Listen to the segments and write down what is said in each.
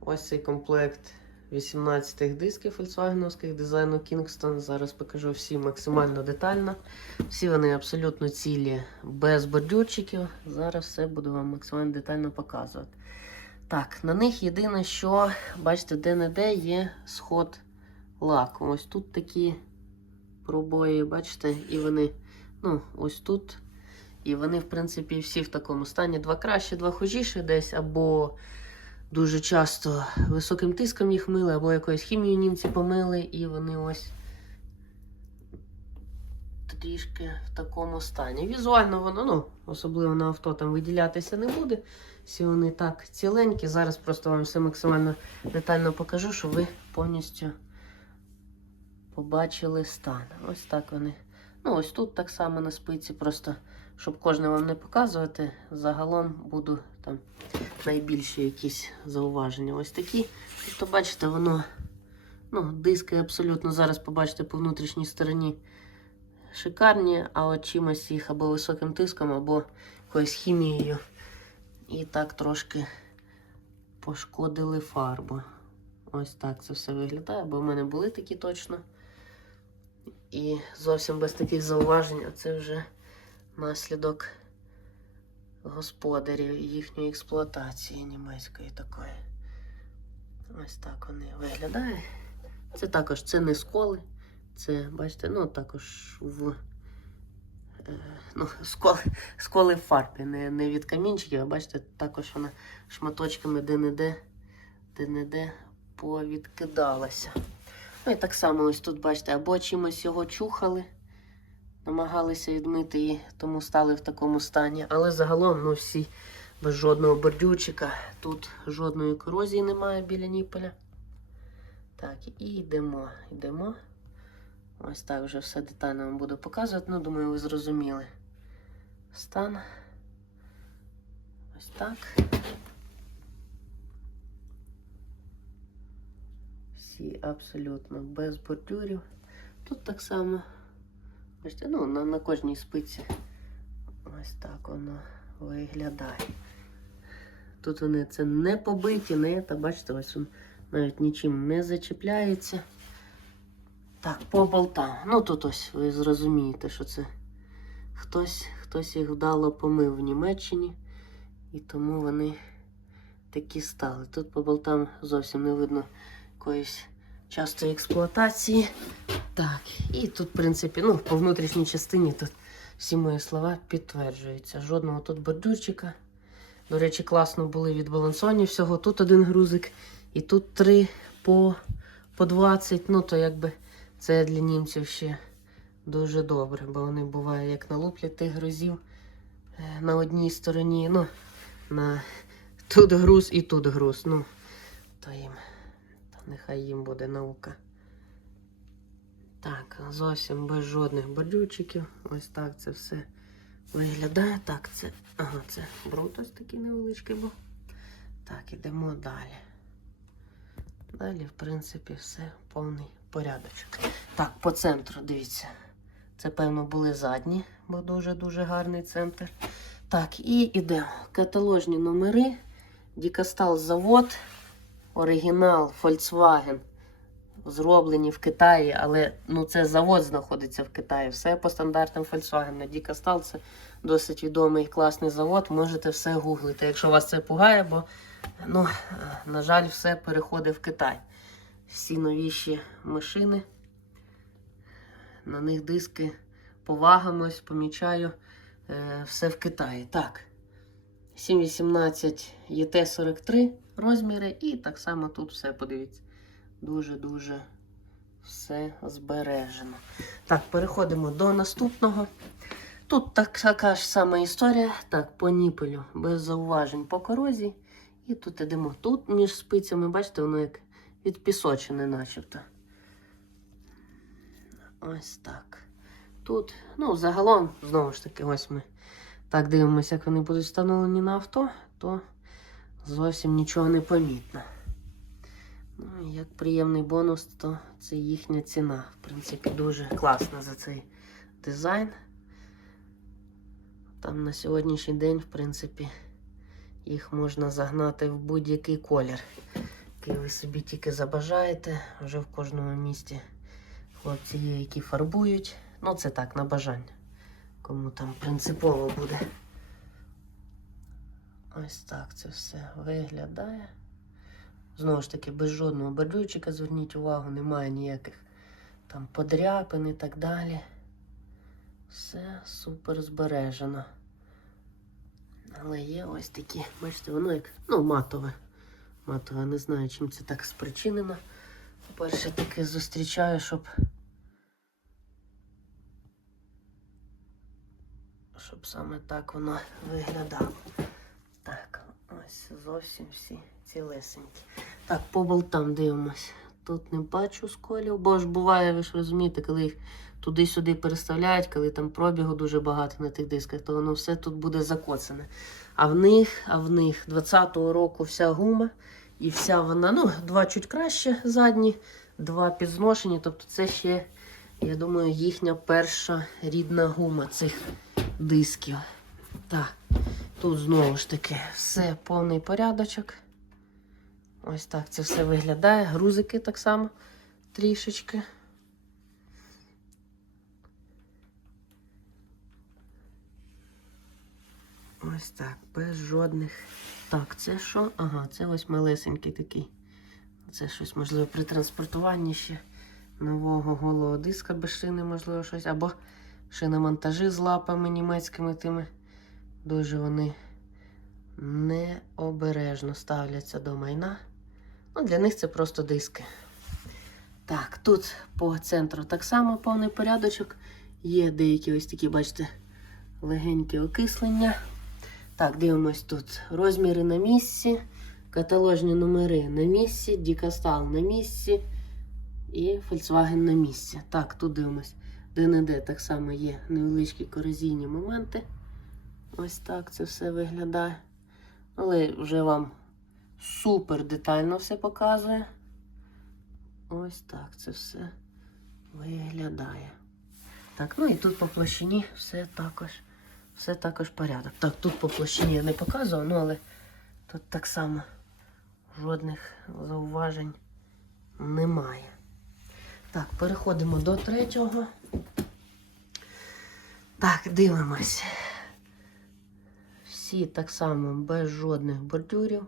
Ось цей комплект 18 дисків фольксвагеновських дизайну Kingston. Зараз покажу всі максимально детально. Всі вони абсолютно цілі, без бордюрчиків. Зараз все буду вам максимально детально показувати. Так, на них єдине, що, бачите, де-не-де є сход лаку. Ось тут такі пробої, бачите, і вони, ну, ось тут. І вони, в принципі, всі в такому стані. Два краще, два хужіше десь, або дуже часто високим тиском їх мили, або якоюсь хімією німці помили, і вони ось трішки в такому стані. Візуально воно, ну, особливо на авто там виділятися не буде. Всі вони так ціленькі. Зараз просто вам все максимально детально покажу, щоб ви повністю побачили стан. Ось так вони. Ну, ось тут так само на спиці, просто щоб кожне вам не показувати. Загалом буду там найбільші якісь зауваження. Ось такі. Тобто, бачите, воно. Ну, диски абсолютно зараз побачите по внутрішній стороні шикарні, а от чимось їх або високим тиском, або якоюсь хімією. І так трошки пошкодили фарбу. Ось так це все виглядає, бо в мене були такі точно. І зовсім без таких зауважень, це вже наслідок господарів їхньої експлуатації німецької такої. Ось так вони виглядають. Це також це не сколи. Це, бачите, ну також в е, ну, сколи, сколи в фарбі, не, не від камінчиків, а бачите, також вона шматочками де-не-де, де-не-де повідкидалася. Ну і так само ось тут, бачите, або чимось його чухали, намагалися відмити і тому стали в такому стані. Але загалом, ну всі без жодного бордюрчика. Тут жодної корозії немає біля ніпеля. Так, і йдемо, йдемо. Ось так вже все детально вам буду показувати. Ну, думаю, ви зрозуміли. Стан. Ось так. Всі абсолютно без бордюрів. Тут так само. Бачите, ну, на, на кожній спиці. Ось так воно виглядає. Тут вони це не побиті, не та бачите, ось він навіть нічим не зачіпляється. Так, по болтам. Ну тут ось ви зрозумієте, що це хтось, хтось їх вдало помив в Німеччині, і тому вони такі стали. Тут по болтам зовсім не видно якоїсь частої експлуатації. Так, і тут, в принципі, ну, по внутрішній частині тут всі мої слова підтверджуються. Жодного тут бордюрчика. До речі, класно були відбалансовані всього. Тут один грузик, і тут три по, по 20. Ну, то якби це для німців ще дуже добре, бо вони буває, як налуплять тих грузів е, на одній стороні. Ну, на тут груз і тут груз. Ну, то їм. Нехай їм буде наука. Так, зовсім без жодних бордюрчиків. Ось так це все виглядає. Так, це. Ага, це бруд ось такий невеличкий був. Так, ідемо далі. Далі, в принципі, все повний порядочок. Так, по центру, дивіться. Це, певно, були задні, бо дуже-дуже гарний центр. Так, і йдемо. Каталожні номери. Дікастал завод. Оригінал Volkswagen. Зроблені в Китаї, але ну, це завод знаходиться в Китаї. Все по стандартам Volkswagen. Дікастал це досить відомий і класний завод. Можете все гуглити, якщо вас це пугає, бо, ну, на жаль, все переходить в Китай. Всі новіші машини. На них диски повагамось, помічаю. Е, все в Китаї. Так. 718 ЄТ-43 розміри, і так само тут все, подивіться. Дуже-дуже все збережено. Так, переходимо до наступного. Тут така ж сама історія. Так, по ніпелю, без зауважень по корозії. І тут ідемо. Тут між спицями, бачите, воно як відпісочене начебто. Ось так. Тут, ну, загалом, знову ж таки, ось ми так дивимося, як вони будуть встановлені на авто, то зовсім нічого не помітно. Ну, як приємний бонус, то це їхня ціна. В принципі, дуже класна за цей дизайн. Там на сьогоднішній день, в принципі, їх можна загнати в будь-який колір. який ви собі тільки забажаєте. Вже в кожному місті хлопці є, які фарбують. Ну, це так, на бажання. Кому там принципово буде. Ось так це все виглядає. Знову ж таки, без жодного бордюрчика, зверніть увагу, немає ніяких там подряпин і так далі. Все супер збережено. Але є ось такі, бачите, воно як, ну, матове. Матове, не знаю, чим це так спричинено. По-перше, таке зустрічаю, щоб. Щоб саме так воно виглядало. Ось зовсім всі цілесенькі. Так, по болтам дивимось. Тут не бачу сколів, бо ж буває, ви ж розумієте, коли їх туди-сюди переставляють, коли там пробігу дуже багато на тих дисках, то воно все тут буде закоцане. А в них, а в них 20-го року вся гума і вся вона, ну, два чуть краще задні, два підзношені. Тобто це ще, я думаю, їхня перша рідна гума цих дисків. Так, тут знову ж таки все повний порядочок. Ось так це все виглядає. Грузики так само трішечки. Ось так, без жодних. Так, це що? Ага, це ось малесенький такий. Це щось, можливо, при транспортуванні ще нового голого диска без шини, можливо, щось. Або шиномонтажі з лапами німецькими тими. Дуже вони необережно ставляться до майна. Ну, для них це просто диски. Так, тут по центру так само повний порядочок. Є деякі ось такі, бачите, легенькі окислення. Так, дивимось тут. Розміри на місці, каталожні номери на місці, Дікастал на місці і Volkswagen на місці. Так, тут дивимось. ДНД так само є невеличкі корозійні моменти. Ось так це все виглядає. Але вже вам супер детально все показує. Ось так це все виглядає. Так, ну і тут по площині все також, все також порядок. Так, тут по площині я не показував, ну але тут так само жодних зауважень немає. Так, переходимо до третього. Так, дивимось. Всі так само без жодних бордюрів.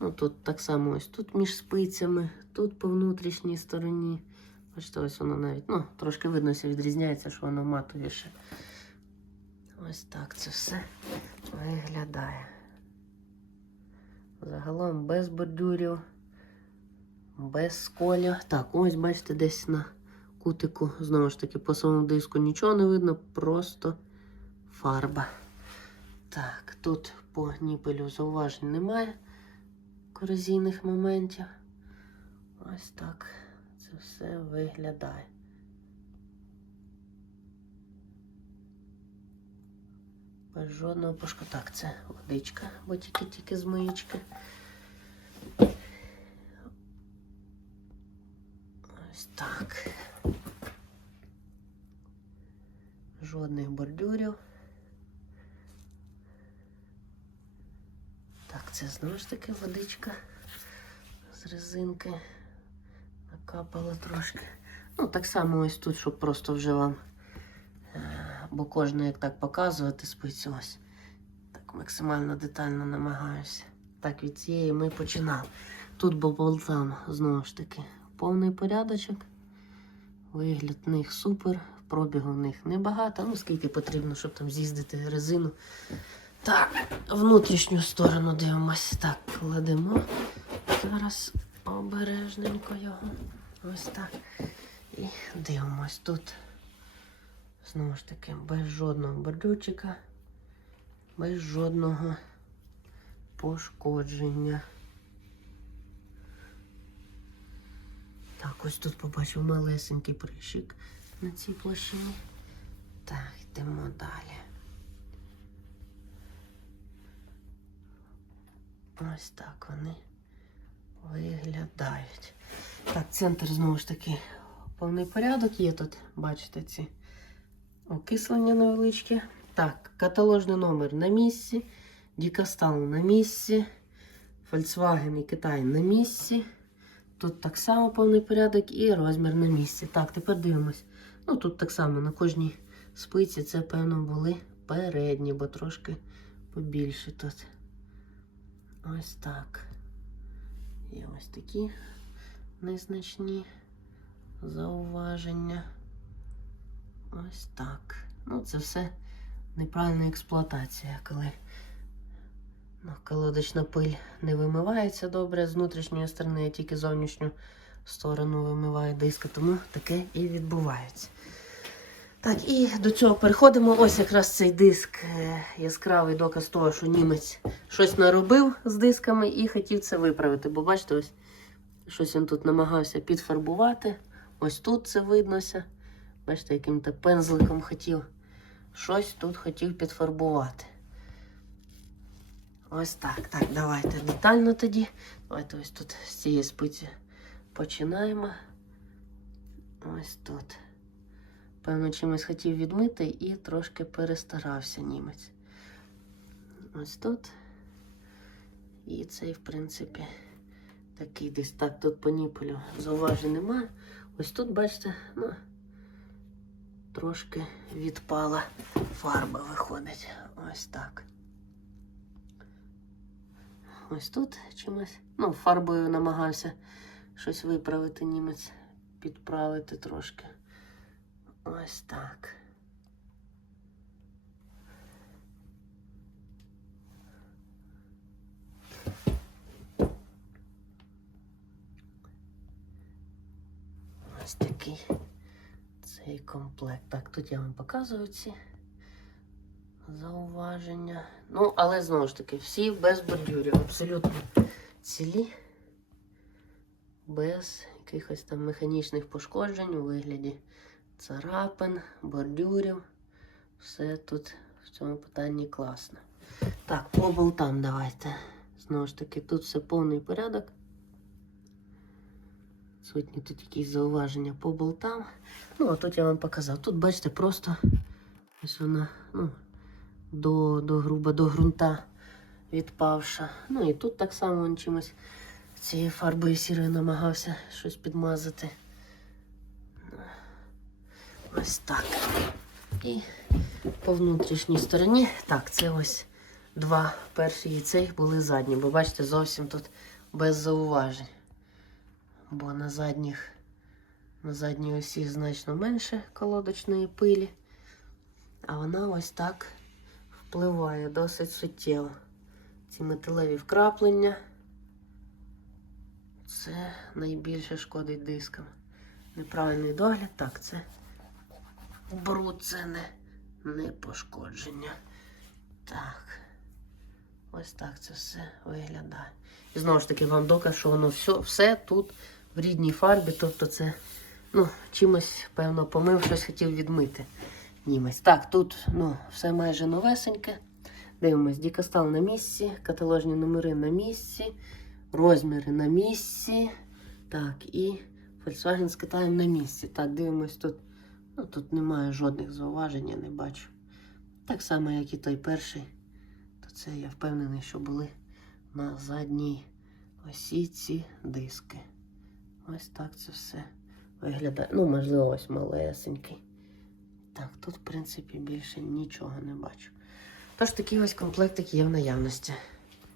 Ну, тут так само ось тут між спицями, тут по внутрішній стороні. Бачите, ось воно навіть, ну, трошки виднося відрізняється, що воно матовіше. Ось так це все виглядає. Загалом без бордюрів, без сколів. Так, ось бачите, десь на кутику, знову ж таки, по самому диску нічого не видно, просто фарба. Так, тут по ніпелю зауважень немає корозійних моментів. Ось так це все виглядає. Без жодного пошку. Так, це водичка, бо тільки-тільки з миючки. Ось так. Жодних бордюрів. Так, це знову ж таки водичка з резинки. Накапала трошки. Ну, так само ось тут, щоб просто вже вам. е, Бо кожна, як так показувати, спицю ось. Так максимально детально намагаюся. Так, від цієї ми починали. Тут по болтам, знову ж таки, повний порядочок. Вигляд в них супер. Пробігу в них небагато. Ну, скільки потрібно, щоб там з'їздити резину. Так, внутрішню сторону дивимося. Так, кладемо. Зараз обережненько його. Ось так. І дивимось тут. Знову ж таки, без жодного бордюрчика, без жодного пошкодження. Так, ось тут побачив малесенький прищик на цій площині. Так, йдемо далі. Ось так вони виглядають. Так, центр знову ж таки повний порядок. Є тут, бачите, ці окислення невеличке. Так, каталожний номер на місці, Дікастал на місці, Volkswagen і Китай на місці. Тут так само повний порядок і розмір на місці. Так, тепер дивимось. Ну тут так само на кожній спиці це, певно, були передні, бо трошки побільше тут. Ось так. Є ось такі незначні зауваження. Ось так. Ну, це все неправильна експлуатація, коли ну, колодочна пиль не вимивається добре з внутрішньої сторони, а тільки зовнішню сторону вимиває диска, тому таке і відбувається. Так, і до цього переходимо. Ось якраз цей диск е, яскравий доказ того, що німець щось наробив з дисками і хотів це виправити. Бо бачите, ось щось він тут намагався підфарбувати. Ось тут це виднося. Бачите, яким-то пензликом хотів. Щось тут хотів підфарбувати. Ось так. Так, давайте детально тоді. Давайте ось тут з цієї спиці починаємо. Ось тут. Певно, чимось хотів відмити і трошки перестарався німець. Ось тут. І цей, в принципі, такий десь так тут по ніпелю зауважень немає. Ось тут, бачите, ну, трошки відпала фарба виходить. Ось так. Ось тут чимось. Ну, фарбою намагався щось виправити німець, підправити трошки. Ось так. Ось такий цей комплект. Так, тут я вам показую ці зауваження. Ну, але знову ж таки, всі без бордюрів, абсолютно цілі, без якихось там механічних пошкоджень у вигляді царапин, бордюрів. Все тут в цьому питанні класно. Так, по болтам давайте. Знову ж таки, тут все повний порядок. Сотні тут якісь зауваження по болтам. Ну, а тут я вам показав. Тут, бачите, просто ось вона, ну, до, до грубо до ґрунта відпавша. Ну і тут так само він чимось цією фарбою сірою намагався щось підмазати. Ось так. І по внутрішній стороні. Так, це ось два перші і цих були задні, бо бачите, зовсім тут без зауважень. Бо на задніх, на задній осі значно менше колодочної пилі. А вона ось так впливає досить суттєво. Ці металеві вкраплення. Це найбільше шкодить дискам. Неправильний догляд. Так, це бруд, це не, не пошкодження. Так. Ось так це все виглядає. І знову ж таки вам доказ, що воно все, все тут в рідній фарбі. Тобто це ну, чимось, певно, помив, щось хотів відмити. Німець. Так, тут ну, все майже новесеньке. Дивимось, Дікастал на місці, каталожні номери на місці, розміри на місці. Так, і Volkswagen з Китаєм на місці. Так, дивимось тут. Ну, тут немає жодних зауважень, я не бачу. Так само, як і той перший. То це я впевнений, що були на задній осі ці диски. Ось так це все виглядає. Ну, можливо, ось малесенький. Так, тут, в принципі, більше нічого не бачу. Тож такий ось комплектик є в наявності.